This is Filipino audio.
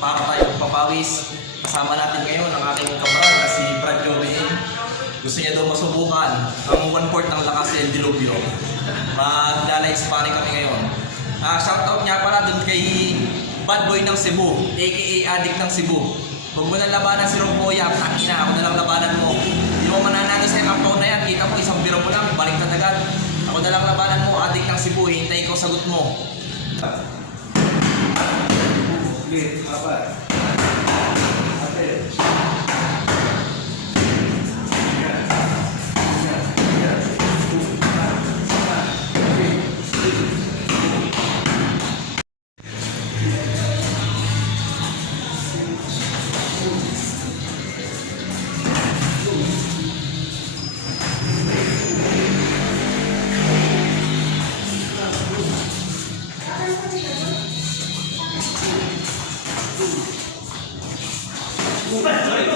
para tayo magpapawis. Kasama natin ngayon ang aking kamarad na si Brad Jorin. Gusto niya daw masubukan ang 1/4 ng lakas ng dilubyo. Maglalay sparring kami ngayon. Shoutout niya pala dun kay Bad Boy ng Cebu, aka Addict ng Cebu. Huwag mo na labanan si Rob Moya, takina, ako na lang labanan mo. Hindi mo mananalo sa kampaw na yan, kita mo isang biro mo lang, balik na agad. Ako na lang labanan mo, Addict ng Cebu, hintayin ko sagot mo. Sige, apa? Sorry.